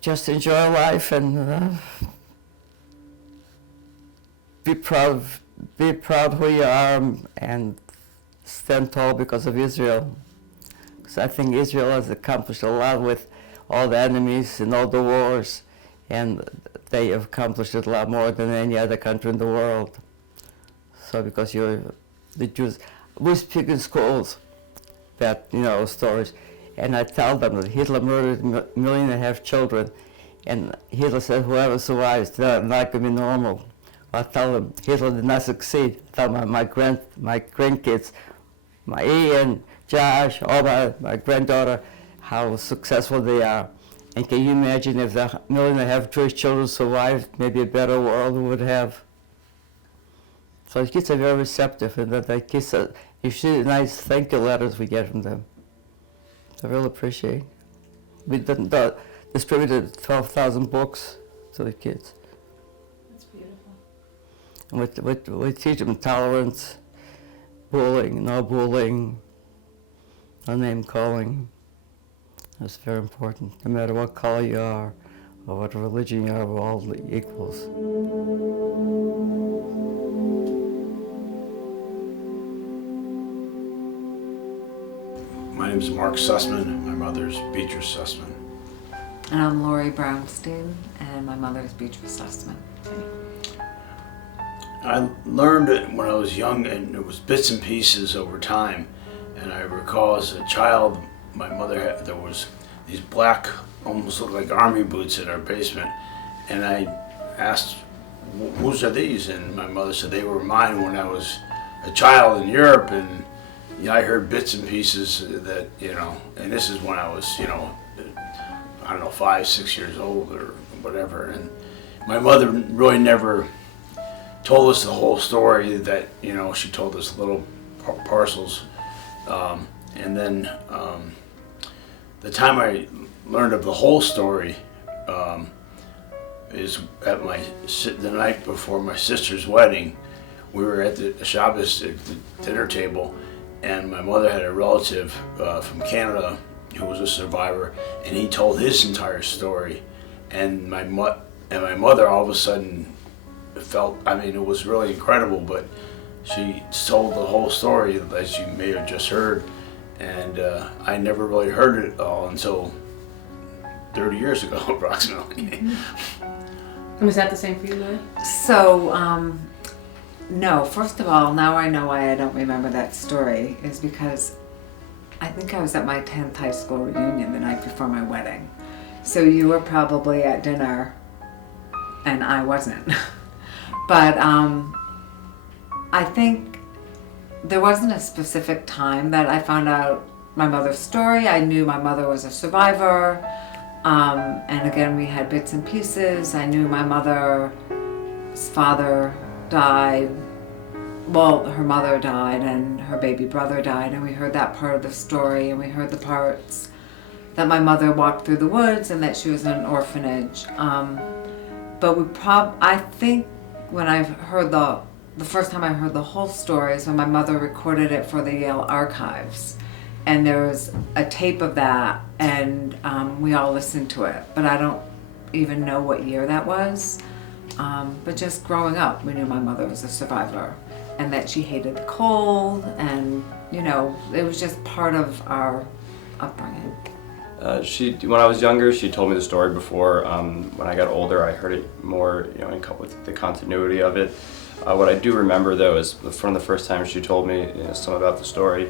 Just enjoy life and be proud who you are and stand tall because of Israel. Because I think Israel has accomplished a lot with all the enemies and all the wars, and they have accomplished a lot more than any other country in the world. So because the Jews, we speak in schools that, stories, and I tell them that Hitler murdered 1.5 million children, and Hitler said whoever survives, they're not going to be normal. I tell them Hitler did not succeed. I tell my grandkids, my Ian, Josh, all my granddaughter, how successful they are. And can you imagine if the 1.5 million Jewish children survived, maybe a better world we would have? So the kids are very receptive, and the kids, you see the nice thank you letters we get from them. I really appreciate. We distributed 12,000 books to the kids. That's beautiful. And we teach them tolerance, bullying, no name calling. That's very important. No matter what color you are or what religion you are, we're all equals. My name is Mark Sussman. My mother's Beatrice Sussman. And I'm Lori Brownstein, and my mother is Beatrice Sussman. I learned it when I was young, and it was bits and pieces over time. And I recall as a child, my mother had, there was these black, almost looked like army boots in our basement. And I asked, whose are these? And my mother said they were mine when I was a child in Europe. And I heard bits and pieces that, and this is when I was, I don't know, 5, 6 years old or whatever. And my mother really never told us the whole story. That, she told us little parcels. And then the time I learned of the whole story is at the night before my sister's wedding. We were at the Shabbos at the dinner table, and my mother had a relative from Canada who was a survivor, and he told his entire story. And my mother all of a sudden felt, it was really incredible, but she told the whole story, as you may have just heard, and I never really heard it all until 30 years ago, approximately. And was that the same for you, Lily? So, no, first of all, now I know why I don't remember that story, is because I think I was at my 10th high school reunion the night before my wedding. So you were probably at dinner, and I wasn't. But I think there wasn't a specific time that I found out my mother's story. I knew my mother was a survivor. And again, we had bits and pieces. I knew my mother's father died. Well, her mother died and her baby brother died, and we heard that part of the story, and we heard the parts that my mother walked through the woods and that she was in an orphanage. But I think when I heard the first time I heard the whole story is when my mother recorded it for the Yale archives. And there was a tape of that, and we all listened to it. But I don't even know what year that was. But just growing up, we knew my mother was a survivor, and that she hated the cold, and it was just part of our upbringing. When I was younger, she told me the story before. When I got older, I heard it more, with the continuity of it. What I do remember, though, is from the first time she told me some about the story.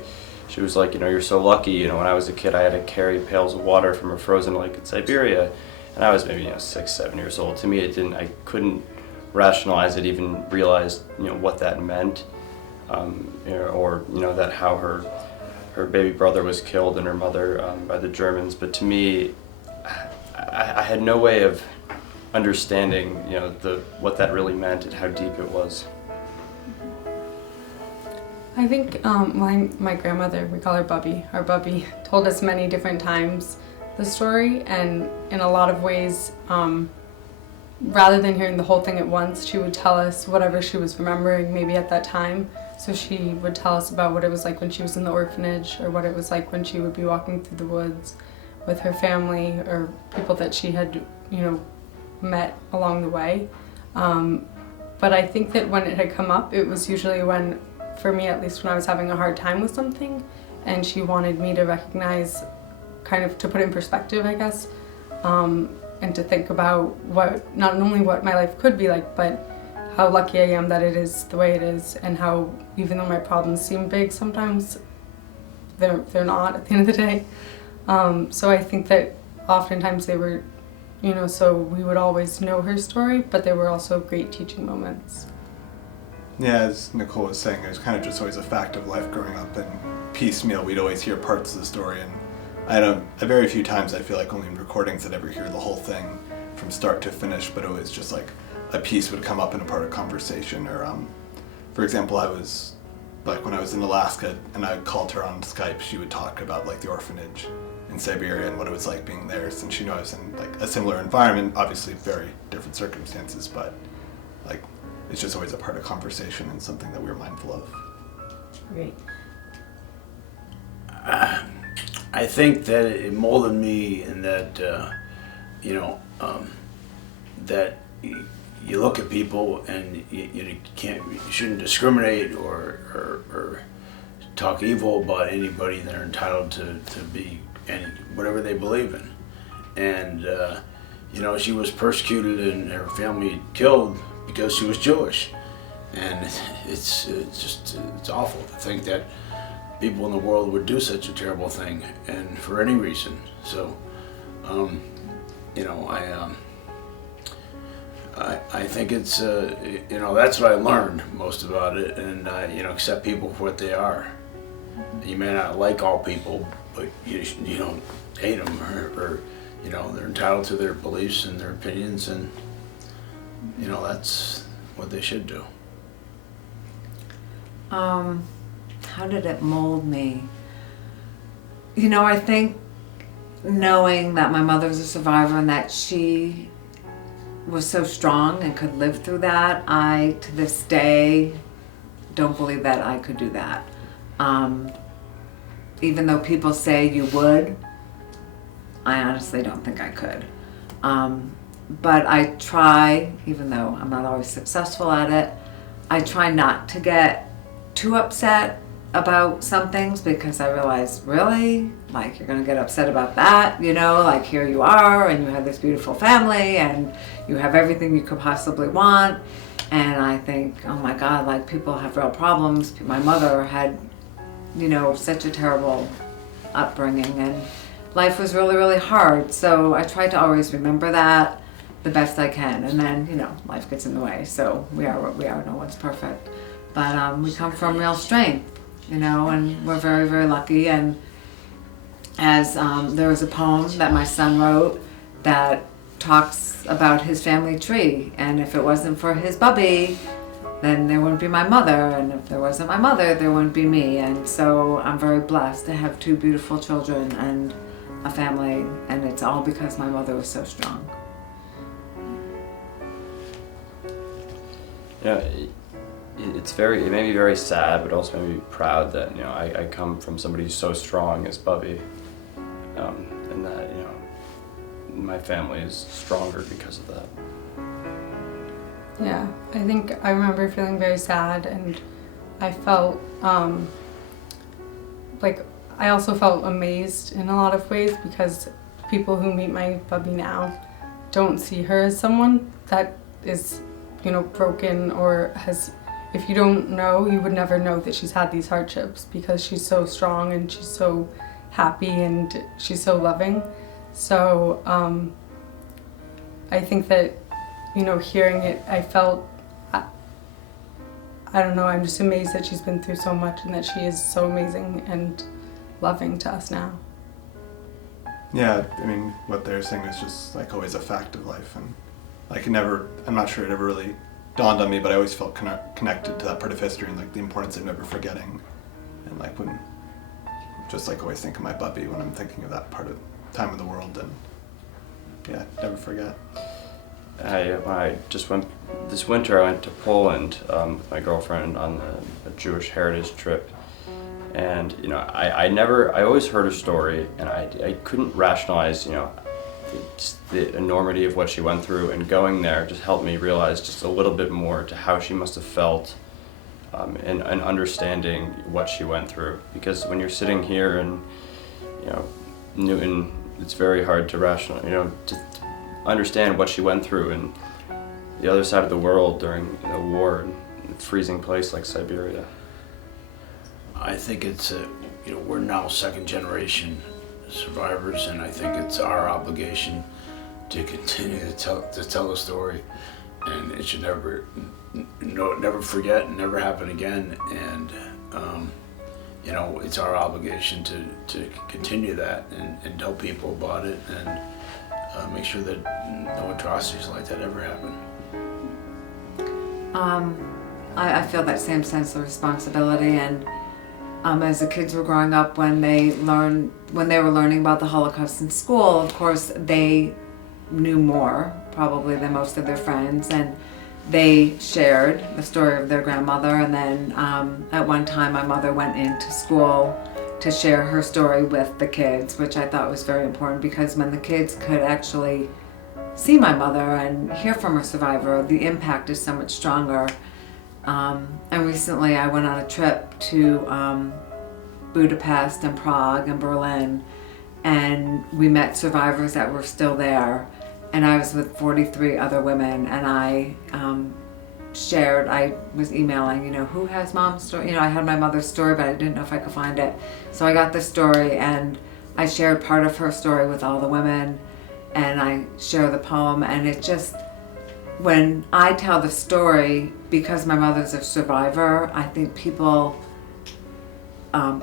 She was like, you're so lucky. When I was a kid, I had to carry pails of water from a frozen lake in Siberia, and I was maybe 6, 7 years old. To me, I couldn't rationalize it, even realize what that meant, or that how her baby brother was killed and her mother by the Germans. But to me, I had no way of understanding what that really meant and how deep it was. I think my grandmother, we call her Bubby, our Bubby, told us many different times the story, and in a lot of ways, rather than hearing the whole thing at once, she would tell us whatever she was remembering maybe at that time. So she would tell us about what it was like when she was in the orphanage, or what it was like when she would be walking through the woods with her family or people that she had, met along the way. But I think that when it had come up, it was usually when, for me at least, when I was having a hard time with something, and she wanted me to recognize, kind of to put it in perspective, I guess, and to think about not only what my life could be like, but how lucky I am that it is the way it is, and how even though my problems seem big sometimes, they're not at the end of the day. So I think that oftentimes they were, so we would always know her story, but there were also great teaching moments. Yeah, as Nicole was saying, it was kind of just always a fact of life growing up, and piecemeal, we'd always hear parts of the story, and I had a very few times, I feel like, only in recordings I'd ever hear the whole thing from start to finish, but it was just like a piece would come up in a part of conversation, or for example, I was, like when I was in Alaska and I called her on Skype, she would talk about like the orphanage in Siberia and what it was like being there, since she knew I was in like a similar environment, obviously very different circumstances, but like it's just always a part of conversation and something that we were mindful of. Great. I think that it molded me in that, that you look at people and you shouldn't discriminate or talk evil about anybody. They're entitled to be whatever they believe in, and she was persecuted and her family killed because she was Jewish, and it's awful to think that people in the world would do such a terrible thing, and for any reason. So, I think it's that's what I learned most about it, and accept people for what they are. You may not like all people, but you don't hate them, or they're entitled to their beliefs and their opinions, and that's what they should do. How did it mold me? I think knowing that my mother was a survivor and that she was so strong and could live through that, I, to this day, don't believe that I could do that. Even though people say you would, I honestly don't think I could. But I try, even though I'm not always successful at it, I try not to get too upset about some things, because I realize, really? Like, you're gonna get upset about that? Like, here you are, and you have this beautiful family, and you have everything you could possibly want. And I think, oh my God, like, people have real problems. My mother had, such a terrible upbringing, and life was really, really hard. So I try to always remember that the best I can. And then, life gets in the way. So we are what we are. No one's perfect. But we come from real strength, and we're very, very lucky. And as there was a poem that my son wrote that talks about his family tree. And if it wasn't for his bubby, then there wouldn't be my mother. And if there wasn't my mother, there wouldn't be me. And so I'm very blessed to have 2 beautiful children and a family. And it's all because my mother was so strong. It made me very sad, but also made me proud that I come from somebody who's so strong as Bubby, and that my family is stronger because of that. Yeah, I think I remember feeling very sad, and I felt I also felt amazed in a lot of ways, because people who meet my Bubby now don't see her as someone that is broken, or has, if you don't know, you would never know that she's had these hardships, because she's so strong and she's so happy and she's so loving. So I think that hearing it, I felt, I don't know, I'm just amazed that she's been through so much and that she is so amazing and loving to us now. Yeah, I mean, what they're saying is just like always a fact of life, and I'm not sure it ever really dawned on me, but I always felt connected to that part of history, and like the importance of never forgetting, and like when, just like always think of my Bubby when I'm thinking of that part of time of the world, and yeah, never forget. I just went this winter. I went to Poland with my girlfriend on a Jewish heritage trip, and I always heard her story, and I couldn't rationalize the enormity of what she went through, and going there just helped me realize just a little bit more to how she must have felt, and understanding what she went through. Because when you're sitting here in Newton, it's very hard to to understand what she went through in the other side of the world during a war in a freezing place like Siberia. I think it's we're now 2nd generation survivors, and I think it's our obligation to continue to tell the story, and it should never forget and never happen again. And it's our obligation to continue that and tell people about it, and make sure that no atrocities like that ever happen. I feel that same sense of responsibility, and as the kids were growing up, when they were learning about the Holocaust in school, of course they knew more probably than most of their friends, and they shared the story of their grandmother. And then at one time my mother went into school to share her story with the kids, which I thought was very important, because when the kids could actually see my mother and hear from a survivor, the impact is so much stronger. And recently I went on a trip to Budapest and Prague and Berlin, and we met survivors that were still there. And I was with 43 other women, and I was emailing, who has mom's story? I had my mother's story, but I didn't know if I could find it. So I got the story, and I shared part of her story with all the women, and I share the poem, and it just, when I tell the story, because my mother's a survivor, I think people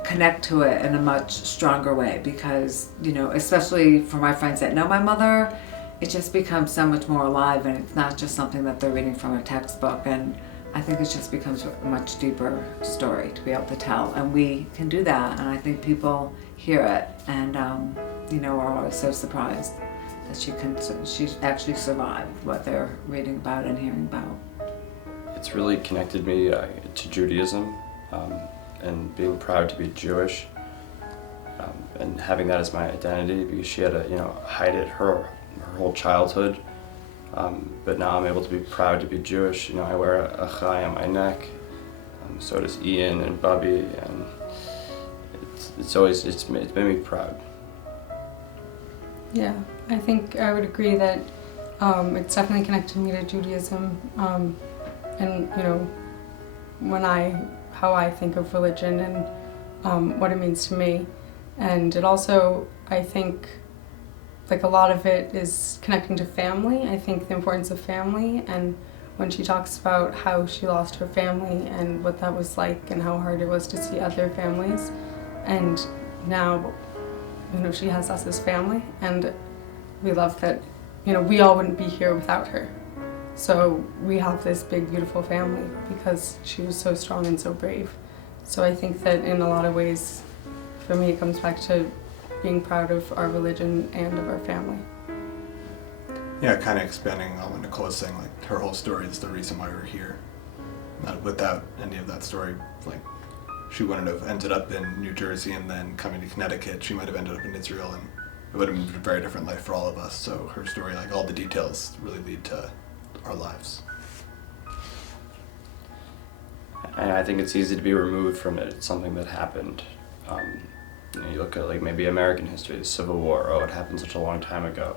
connect to it in a much stronger way, because, especially for my friends that know my mother, it just becomes so much more alive, and it's not just something that they're reading from a textbook. And I think it just becomes a much deeper story to be able to tell, and we can do that. And I think people hear it and are always so surprised that she actually survived what they're reading about and hearing about. It's really connected me to Judaism, and being proud to be Jewish, and having that as my identity, because she had to hide it her whole childhood, but now I'm able to be proud to be Jewish. I wear a chai on my neck, so does Ian and Bubby, and it's made me proud. Yeah, I think I would agree that it's definitely connected me to Judaism, and how I think of religion and what it means to me. And it also, I think, like, a lot of it is connecting to family. I think the importance of family, and when she talks about how she lost her family and what that was like and how hard it was to see other families, and now she has us as family, and we love that we all wouldn't be here without her. So we have this big beautiful family because she was so strong and so brave. So I think that in a lot of ways, for me, it comes back to being proud of our religion and of our family. Yeah, kind of expanding on what Nicole was saying, like, her whole story is the reason why we're here. Without any of that story, like, she wouldn't have ended up in New Jersey and then coming to Connecticut. She might have ended up in Israel, and it would have been a very different life for all of us. So her story, like, all the details really lead to our lives. And I think it's easy to be removed from it. It's something that happened. You look at, like, maybe American history, the Civil War. Oh, it happened such a long time ago.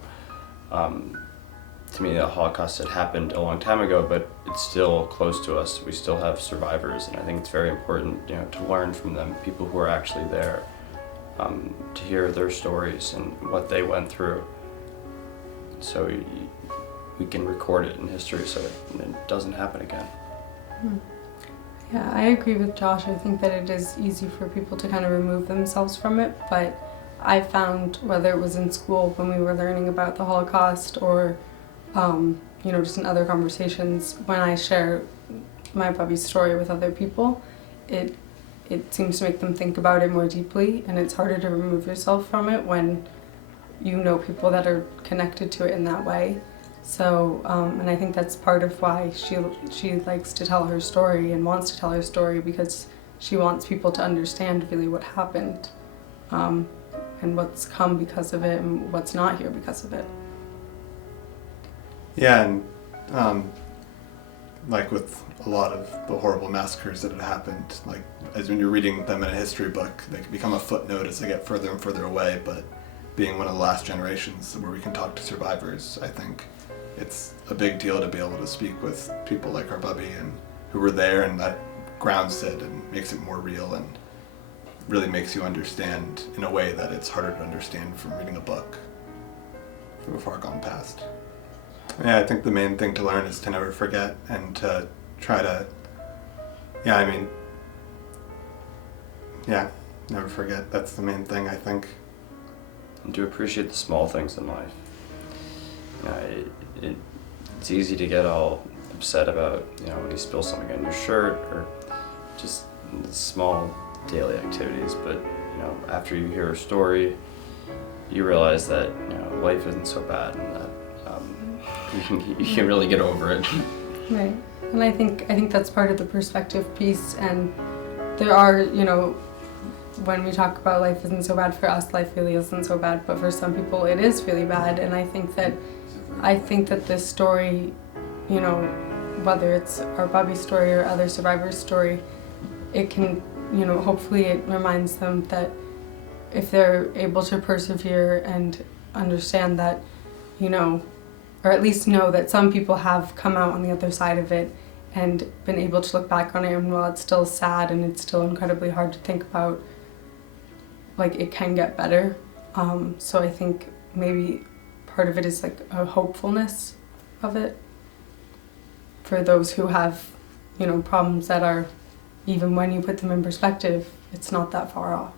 To me, the Holocaust had happened a long time ago, but it's still close to us. We still have survivors, and I think it's very important, to learn from them, people who are actually there, to hear their stories and what they went through, so we can record it in history so it doesn't happen again. Yeah, I agree with Josh. I think that it is easy for people to kind of remove themselves from it, but I found, whether it was in school when we were learning about the Holocaust or just in other conversations, when I share my Bubby's story with other people, it seems to make them think about it more deeply, and it's harder to remove yourself from it when you know people that are connected to it in that way. So, and I think that's part of why she likes to tell her story and wants to tell her story, because she wants people to understand really what happened, and what's come because of it and what's not here because of it. Yeah, and like with a lot of the horrible massacres that had happened, like, as when you're reading them in a history book, they can become a footnote as they get further and further away, but being one of the last generations where we can talk to survivors, I think it's a big deal to be able to speak with people like our Bubby and who were there, and that grounds it and makes it more real and really makes you understand in a way that it's harder to understand from reading a book from a far gone past. Yeah, I think the main thing to learn is to never forget, and to try to, never forget. That's the main thing, I think. And to appreciate the small things in life. It's easy to get all upset about, when you spill something on your shirt, or just the small daily activities, but, after you hear a story, you realize that, life isn't so bad, and that you can really get over it. Right. And I think that's part of the perspective piece, and there are, when we talk about life isn't so bad, for us life really isn't so bad, but for some people it is really bad. And I think that this story, whether it's our Bubby story or other survivors' story, it can, hopefully it reminds them that if they're able to persevere and understand that, you know, or at least know that some people have come out on the other side of it and been able to look back on it, and while it's still sad and it's still incredibly hard to think about, like, it can get better. So I think maybe part of it is like a hopefulness of it for those who have, you know, problems that are, even when you put them in perspective, it's not that far off.